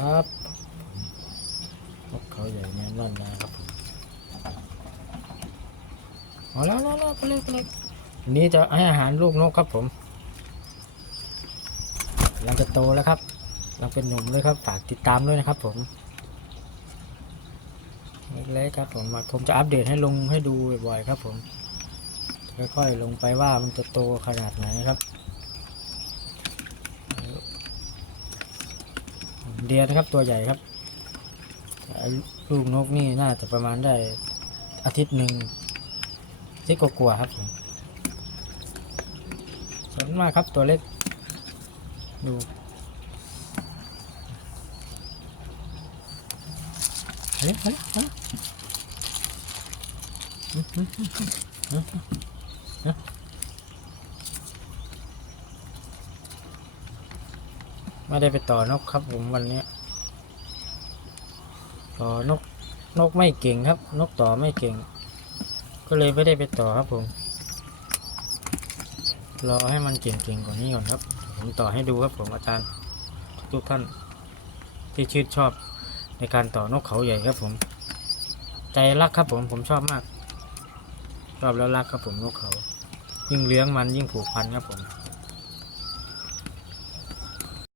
ครับนกเขาใหญ่แมนล่อนนะครับผมเอาแล้วแล้วแล้วไปเลยไปเลยอันนี้จะให้อาหารลูกนกครับผมกำลังจะโตแล้วครับกำลังเป็นหนุ่มเลยครับฝากติดตามด้วยนะครับ ผมเล็กๆครับผมผมจะอัปเดตให้ลงให้ดูบ่อยๆครับ ผมค่อยๆลงไปว่ามันจะโตขนาดไหนครับ เดียนะครับตัวใหญ่ครับลูกนกนี่น่าจะประมาณได้อาทิตย์หนึ่งที่กว่าๆครับผมสวยมากครับตัวเล็กดูเฮ้ยเฮ้ยเฮ้ยอื้อหือหือหือหือหือ ไม่ได้ไปต่อนกครับผมวันนี้ต่อนกนกไม่เก่งครับ นกต่อไม่เก่ง ก็เลยไม่ได้ไปต่อครับผมรอให้มันเก่งๆกว่านี้ก่อนครับ ผมต่อให้ดูครับผมอาจารย์ทุกท่านที่ชื่นชอบในการต่อนกเขาใหญ่ครับผม ใจรักครับผมผมชอบมาก ชอบแล้วรักครับผมนกเขา ยิ่งเลี้ยงมันยิ่งผูกพันครับผม